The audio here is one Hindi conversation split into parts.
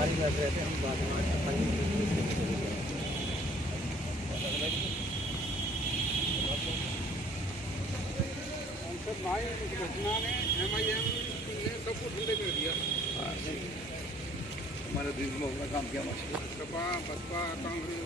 सफाई कर रहे थे हम बाद में सफाई घटना ने MIM ने सबको ठंडे कर दिया। हमारे देश में अपना काम किया मशहूर सपा बसपा कांग्रेस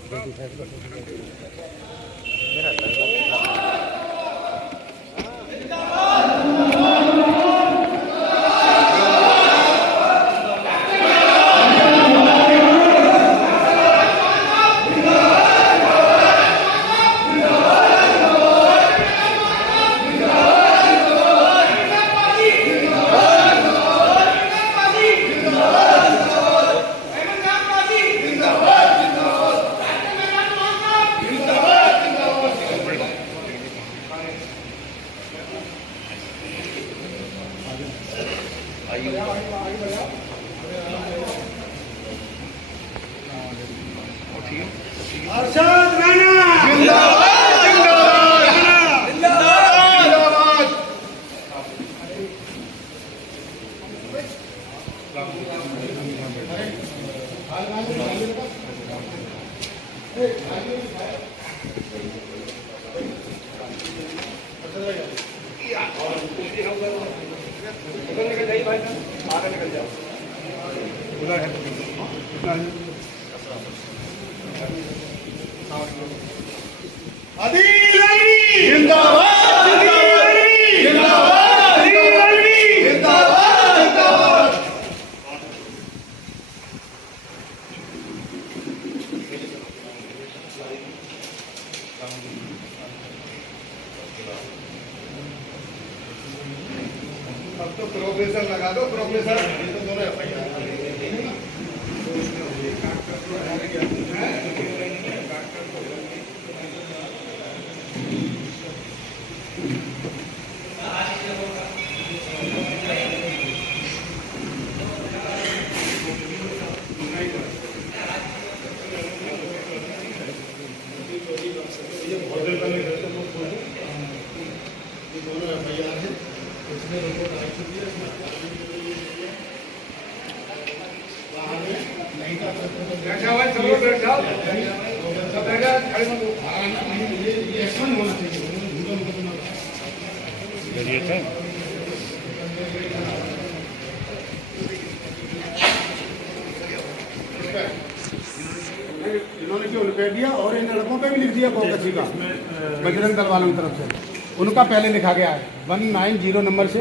अरशद राणा जिंदाबाद जिंदाबाद जिंदाबाद। निकल जाइए भाई साहब, आगे निकल जाओ। आदिल अली जिंदाबाद जिंदाबाद जिंदाबाद आदिल अली जिंदाबाद जिंदाबाद। अब तो प्रोफेसर लगा दो, प्रोफेसर दोनों इन्होंने क्यों लिख दिया और इन लड़कों पे भी लिख दिया कांग्रेस का बजरंग दल वालों की तरफ से। उनका पहले लिखा गया है 190 नंबर से।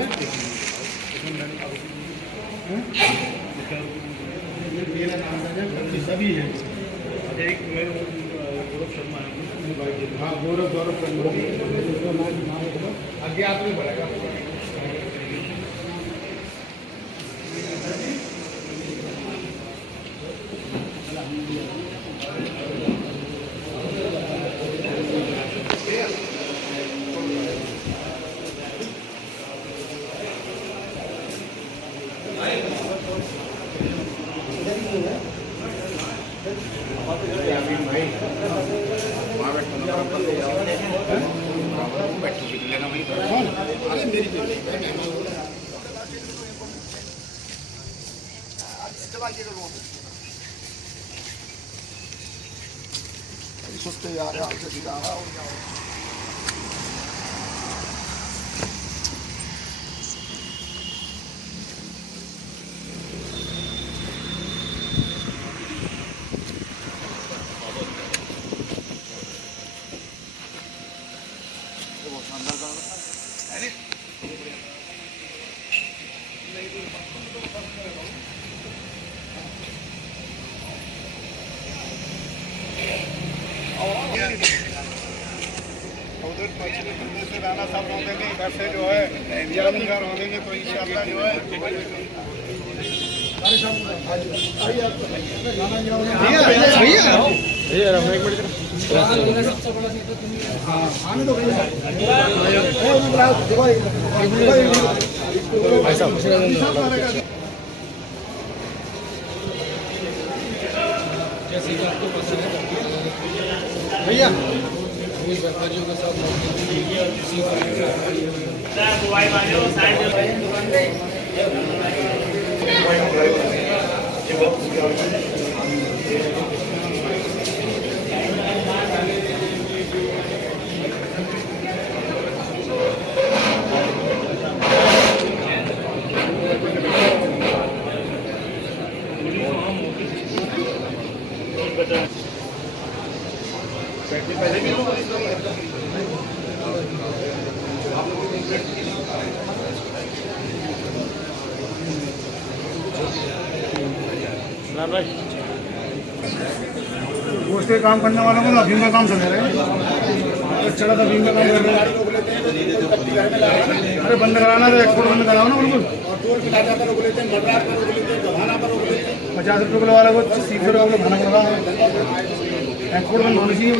मेरा नाम सभी है, एक गौरव शर्मा है। हाँ गौरव शर्मा अज्ञात में बढ़ेगा। सुस्ते यार से सीधा उधर पश्चिमी प्रदेश से राणा साहब रोकेंगे, इधर से जो है यामी का रोकेंगे, तो इंशाअल्लाह जो है भैया व्यापारियों के साथ साइड पोस्ट के काम करने वालों को तो अफीम का काम समझ रहे हैं, चढ़ा था अफीम का काम कर रहे हैं। अरे बंद कराना तो एक्सपोर्ट बंद कराओ ना बिल्कुल। 50 रुपये किलो वाला को 30 रुपये किलो खाना पड़ रहा है, एक्सपोर्ट बंद होनी चाहिए।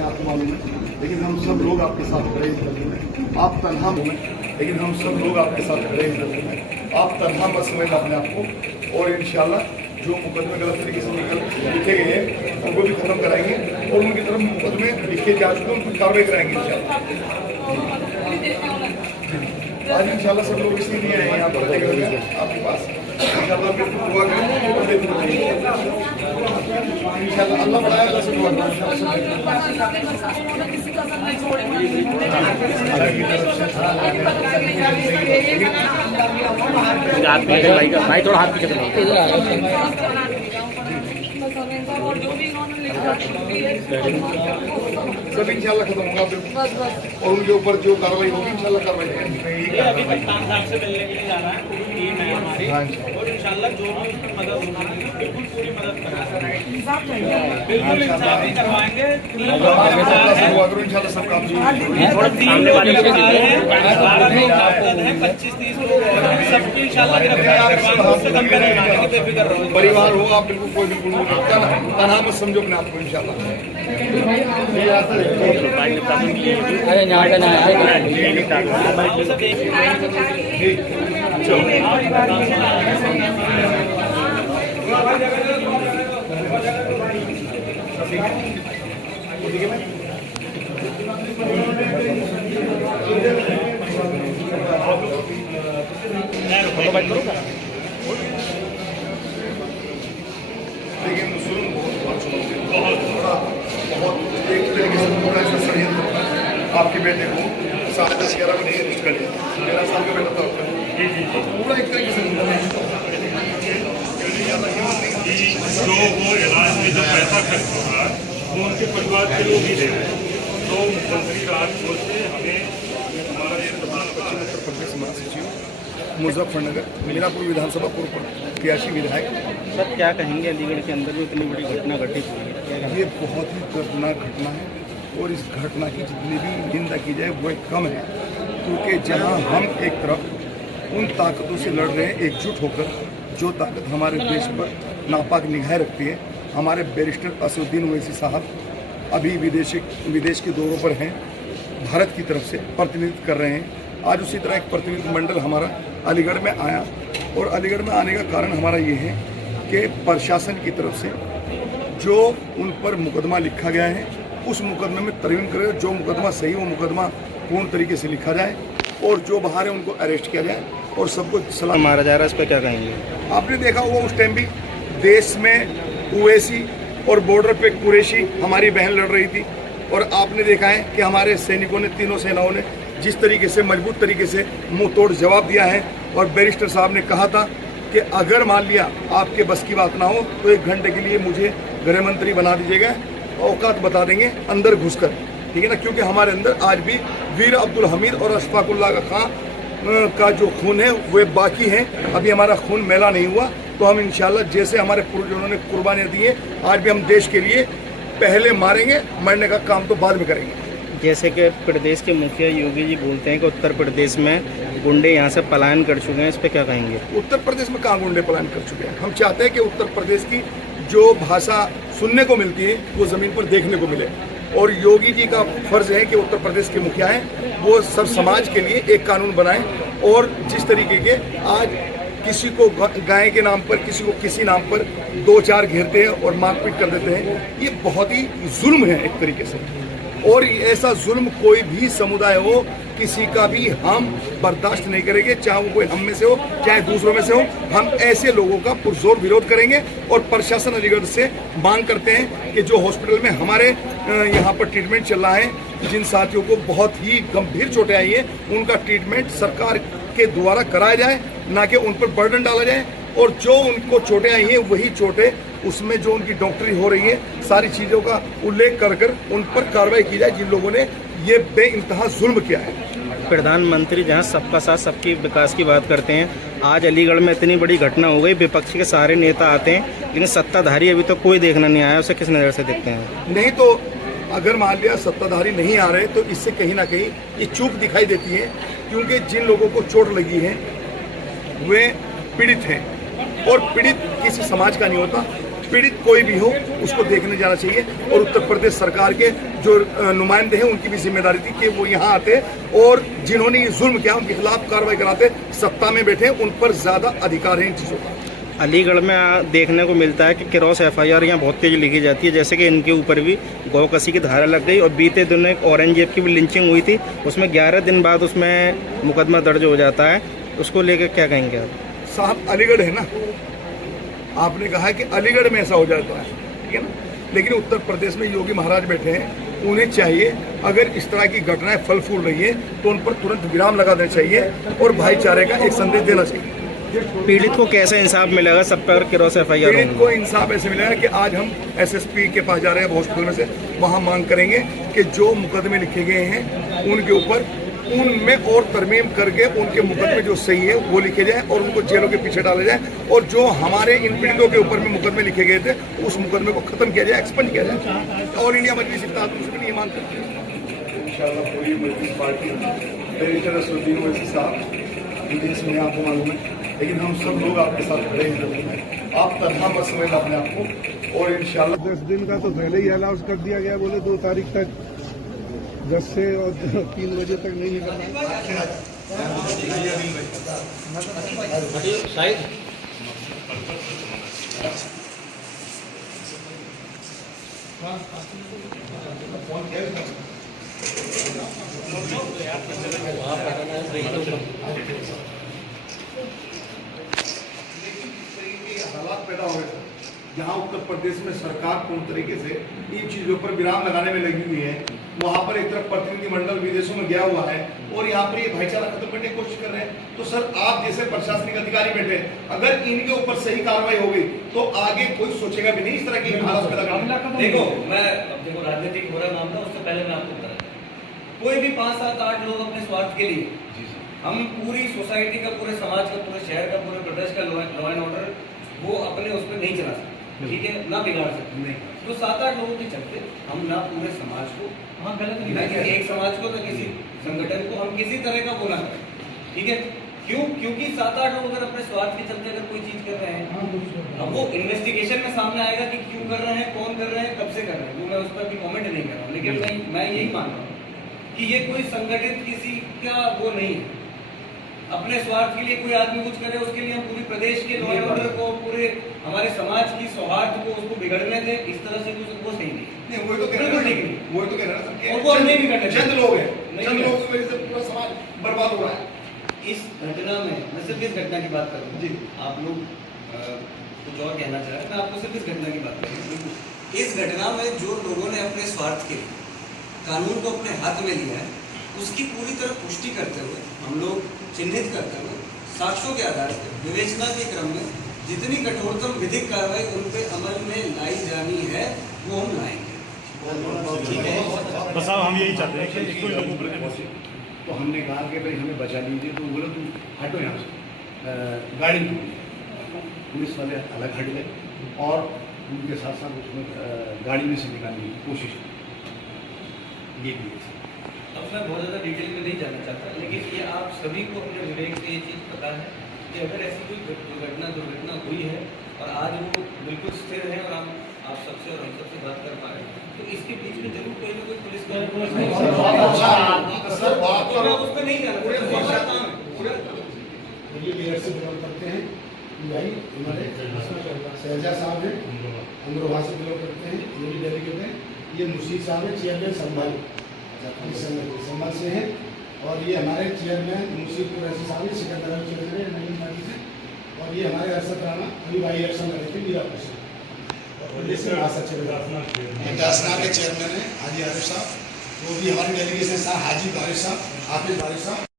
आपको मालूम है, लेकिन हम सब लोग आपके साथ खड़े हैं। आप तन्हा में, लेकिन हम सब लोग आपके साथ खड़े हैं। आप तन्हा मत समझना अपने आप को, और इंशाल्लाह जो मुकदमे गलत तरीके से लिखे गए हैं उनको भी खत्म कराएंगे, और उनकी तरफ मुकदमे लिखे जा चुके हैं उनको कार्रवाई कराएंगे इंशाल्लाह। आज इंशाल्लाह सब लोग इसीलिए आए हैं यहाँ पर आपके पास। इंशाल्लाह फिर दुआ करें, इंशाल्लाह अल्लाह बढ़ाया, अल्लाह से दुआ करें। भाई थोड़ा हाथ पीछे सब इंशाल्लाह खत्म होगा और उनके ऊपर जो कार्रवाई होगी इंशाल्लाह कार्रवाई करेंगे। अभी कप्तान साहब से मिलने के लिए जा रहा है, टीम है हमारी, और इंशाल्लाह जो भी उसकी मदद होना है बिल्कुल पूरी मदद कराएंगे, बिल्कुल इंसाफ ही करवाएंगे। इंशाल्लाह सब काम सामने वाले है 25-30 लोग सबकी इंशाल्लाह गिरफ्तार करवाएंगे, उससे कम कराएंगे, बेफिक्र रहो। परिवार हो आप, बिल्कुल कोई बिल्कुल तनहा मत समझो अपने आपको इंशाल्लाह। अरे यहाँ पे ना लेकिन जुल्म बहुत एक तरीके से पूरा ऐसा षड्यंत्र आपके बेटे को 11.5 में नहीं अरेस्ट कर लिया, 13 साल का बेटा था पूरा एक तरीके से जो वो इलाज में जब पैसा खर्च होगा वो उनके परिवार के लोग ही दे रहे हैं। तो मंत्री राज को से हमें हमारा ये उत्तर प्रदेश महासचिव मुजफ्फरनगर मीरापुर विधानसभा पूर्व प्रत्याशी विधायक। सर क्या कहेंगे, अलीगढ़ के अंदर जो इतनी बड़ी घटना घटित हुई है? ये बहुत ही दर्दनाक घटना है, और इस घटना की जितनी भी निंदा की जाए वो कम है, क्योंकि जहां हम एक तरफ उन ताकतों से लड़ रहे हैं एकजुट होकर, जो ताकत हमारे देश पर नापाक निगाहें रखती है। हमारे बैरिस्टर असदुद्दीन ओवैसी साहब अभी विदेश के दौरों पर हैं, भारत की तरफ से प्रतिनिधित्व कर रहे हैं। आज उसी तरह एक प्रतिनिधि मंडल हमारा अलीगढ़ में आया, और अलीगढ़ में आने का कारण हमारा ये है कि प्रशासन की तरफ से जो उन पर मुकदमा लिखा गया है उस मुकदमे में तरमीम करे, जो मुकदमा सही वो मुकदमा पूर्ण तरीके से लिखा जाए, और जो बाहर है उनको अरेस्ट किया जाए, और सबको सलाम मारा जा रहा है, इस पर क्या कहेंगे? आपने देखा होगा उस टाइम भी देश में ओवैसी और बॉर्डर पे कुरैशी हमारी बहन लड़ रही थी, और आपने देखा है कि हमारे सैनिकों ने, तीनों सेनाओं ने जिस तरीके से मजबूत तरीके से मुंह तोड़ जवाब दिया है। और बैरिस्टर साहब ने कहा था कि अगर मान लिया आपके बस की बात ना हो तो 1 घंटे के लिए मुझे गृह मंत्री बना दीजिएगा, औकात बता देंगे अंदर घुसकर, ठीक है ना, क्योंकि हमारे अंदर आज भी वीर अब्दुल हमीद और अशफाकुल्लाह खां का जो खून है वो बाकी है, अभी हमारा खून मैला नहीं हुआ। तो हम इंशाल्लाह जैसे हमारे पूर्वजों ने कुर्बानियाँ दी है, आज भी हम देश के लिए पहले मारेंगे, मरने का काम तो बाद में करेंगे। जैसे कि प्रदेश के मुखिया योगी जी बोलते हैं कि उत्तर प्रदेश में गुंडे यहाँ से पलायन कर चुके हैं, इस पर क्या कहेंगे? उत्तर प्रदेश में कहाँ गुंडे पलायन कर चुके हैं? हम चाहते हैं कि उत्तर प्रदेश की जो भाषा सुनने को मिलती है वो ज़मीन पर देखने को मिले। और योगी जी का फर्ज है कि उत्तर प्रदेश के मुखिया हैं वो सब समाज के लिए एक कानून बनाएं। और जिस तरीके के आज किसी को गाय के नाम पर, किसी को किसी नाम पर 2-4 घेरते हैं और मारपीट कर देते हैं, ये बहुत ही जुल्म है एक तरीके से। और ऐसा जुल्म कोई भी समुदाय हो, किसी का भी हम बर्दाश्त नहीं करेंगे, चाहे वो कोई हम में से हो चाहे दूसरों में से हो। हम ऐसे लोगों का पुरजोर विरोध करेंगे। और प्रशासन अलीगढ़ से मांग करते हैं कि जो हॉस्पिटल में हमारे यहाँ पर ट्रीटमेंट चल रहा है, जिन साथियों को बहुत ही गंभीर चोटें आई है, उनका ट्रीटमेंट सरकार के द्वारा कराया जाए, ना कि उन पर बर्डन डाला जाए। और जो उनको चोटें आई हैं वही चोटें उसमें जो उनकी डॉक्टरी हो रही है, सारी चीज़ों का उल्लेख कर कर उन पर कार्रवाई की जाए जिन लोगों ने ये बेइंतहा जुल्म किया है। प्रधानमंत्री जहां सबका साथ सबकी विकास की बात करते हैं, आज अलीगढ़ में इतनी बड़ी घटना हो गई, विपक्ष के सारे नेता आते हैं लेकिन सत्ताधारी अभी तो कोई देखना नहीं आया, उसे किस नज़र से देखते हैं? नहीं तो अगर मान लिया सत्ताधारी नहीं आ रहे तो इससे कहीं ना कहीं ये चूक दिखाई देती है, क्योंकि जिन लोगों को चोट लगी है वे पीड़ित हैं। और पीड़ित किसी समाज का नहीं होता, पीड़ित कोई भी हो उसको देखने जाना चाहिए। और उत्तर प्रदेश सरकार के जो नुमाइंदे हैं उनकी भी जिम्मेदारी थी कि वो यहाँ आते और जिन्होंने ये जुल्म किया उनके खिलाफ कार्रवाई कराते। सत्ता में बैठे उन पर ज़्यादा अधिकार है इन चीज़ों का। अलीगढ़ में देखने को मिलता है कि क्रॉस FIR यहाँ बहुत तेज लिखी जाती है, जैसे कि इनके ऊपर भी गौकसी की धारा लग गई। और बीते दिनों एक औरंगजेब की भी लिंचिंग हुई थी, उसमें 11 दिन बाद उसमें मुकदमा दर्ज हो जाता है, उसको लेकर क्या कहेंगे आप? साहब अलीगढ़ है ना, आपने कहा कि अलीगढ़ में ऐसा हो जाता है, ठीक है ना, लेकिन उत्तर प्रदेश में योगी महाराज बैठे हैं, उन्हें चाहिए अगर इस तरह की घटनाएं फल फूल रही है तो उन पर तुरंत विराम लगा देना चाहिए और भाईचारे का एक संदेश देना चाहिए। पीड़ित को कैसे इंसाफ मिलेगा सब पर क्रॉस FIR? पीड़ित को इंसाफ ऐसे मिलेगा कि आज हम SSP के पास जा रहे हैं हॉस्पिटल में से, वहाँ मांग करेंगे कि जो मुकदमे लिखे गए हैं उनके ऊपर उनमें और तरमीम करके उनके मुकदमे जो सही है वो लिखे जाए और उनको जेलों के पीछे डाला जाए। और जो हमारे इन पीड़ितों के ऊपर में मुकदमे लिखे गए थे उस मुकदमे को खत्म किया जाए, एक्सपेंड किया जाए। ऑल इंडिया मजलिस इत्तेहाद उसके लिए मांग करते हैं। इंशाअल्लाह पूरी मजलिस पार्टी मेरी तरह से मजलिस साहब विदेश में आपको मालूम है, लेकिन हम सब लोग आपके साथ खड़े हैं। आप तनहा मत समझना अपने आप को। और इंशाअल्लाह 10 दिन का तो पहले ही अनाउंस कर दिया गया, बोले 2 तारीख तक 10 से और 3 बजे तक नहीं निकलना। हालात पैदा हो गए जहाँ उत्तर प्रदेश में सरकार पूर्ण तरीके से इन चीज़ों पर विराम लगाने में लगी हुई है। वहाँ पर एक तरफ प्रतिनिधिमंडल विदेशों में गया हुआ है और यहाँ पर ये भाईचारा खत्म करने की कोशिश कर रहे हैं। तो सर आप जैसे प्रशासनिक अधिकारी बैठे, अगर इनके ऊपर सही कार्रवाई हो गई तो आगे कोई सोचेगा भी नहीं इस तरह की हालत पैदा करने। देखो देखो राजनीतिक हो रहा मामला, उससे पहले मैं आपको बता, कोई भी 5, 7, 8 लोग अपने स्वार्थ के लिए, हम पूरी सोसाइटी का, पूरे समाज का, पूरे शहर का, पूरे प्रदेश का लॉ एंड ऑर्डर वो अपने उस पर नहीं चला सकते, ठीक है, ना बिगाड़ सकते नहीं। तो 7-8 लोगों के चलते हम ना पूरे समाज को, हाँ गलत नहीं, ना किसी एक समाज को, ना किसी संगठन को हम किसी तरह का बोला करें, ठीक है। क्यों? क्योंकि 7-8 लोग अगर अपने स्वार्थ के चलते अगर कोई चीज कर रहे हैं, अब वो इन्वेस्टिगेशन में सामने आएगा कि क्यों कर रहे हैं, कौन कर रहे हैं, कब से कर रहे हैं, तो मैं उस पर भी कॉमेंट नहीं कर रहा हूँ। लेकिन मैं यही मान रहा हूँ कि ये कोई संगठित किसी का वो नहीं है। अपने स्वार्थ के लिए कोई आदमी कुछ करे, उसके लिए हम पूरी प्रदेश के लॉ एंड ऑर्डर को, पूरे हमारे समाज की सौहार्द को उसको बिगड़ने दें, इस तरह से कुछ वो सही नहीं। वही तो कह रहे हैं, वही तो कह रहे हैं, और वो नहीं भी करना, चंद लोग हैं, चंद लोगों की वजह से पूरा समाज बर्बाद हो रहा है। इस घटना में मैं सिर्फ इस घटना की बात कर रहा हूँ जी, आप लोग कुछ और कहना चाह रहे हैं, मैं आपको सिर्फ इस घटना की बात कर रहा हूँ। इस घटना में जो लोगों ने अपने स्वार्थ के लिए कानून को अपने हाथ में लिया है, उसकी पूरी तरह पुष्टि करते हुए, हम लोग चिन्हित करते हुए, साक्ष्यों के आधार पर विवेचना के क्रम में जितनी कठोरतम विधिक कार्रवाई उन पे अमल में लाई जानी है वो हम लाएंगे। ठीक है, बस हम यही चाहते हैं कि कोई लोगों पर। तो हमने कहा कि भाई हमें बचा लीजिए, तो बोले तुम हटो यहाँ से, गाड़ी में पुलिस वाले अलग हट गए और उनके साथ साथ उसमें गाड़ी में से निकालने की कोशिश की। ये भी अब मैं बहुत ज़्यादा डिटेल में नहीं जाना चाहता, लेकिन ये आप सभी को अपने विवेक से ये चीज़ पता है कि अगर ऐसी कोई दुर्घटना हुई है और आज वो बिल्कुल स्थिर है और आप सबसे से और हम सबसे बात कर पा रहे हैं, तो इसके बीच में जरूर कोई ना कोई पुलिस का उस पर नहीं जाना, हमारा काम है पूरा। ये लीडरशिप बिलोंग करते हैं, भाई हमारे शहजा साहब हैं, अमरोहा से बिलोंग करते हैं, ये भी डेलीगेट हैं। ये मुशीद साहब हैं, चेयरमैन संभल से हैं। और ये हमारे चेयरमैन मुशीद कुरैशी साहब हैं, सिकंदर चेयरमैन है नई पार्टी से। और ये हमारे अरशद राणा अभी बाई इलेक्शन लगे थे मीरापुर से। और महासचिव दासना के चेयरमैन हैं हाजी आरिफ साहब, वो भी हमारे डेलीगेशन साहब, हाजी बारिश साहब, हाफिज बारिश साहब।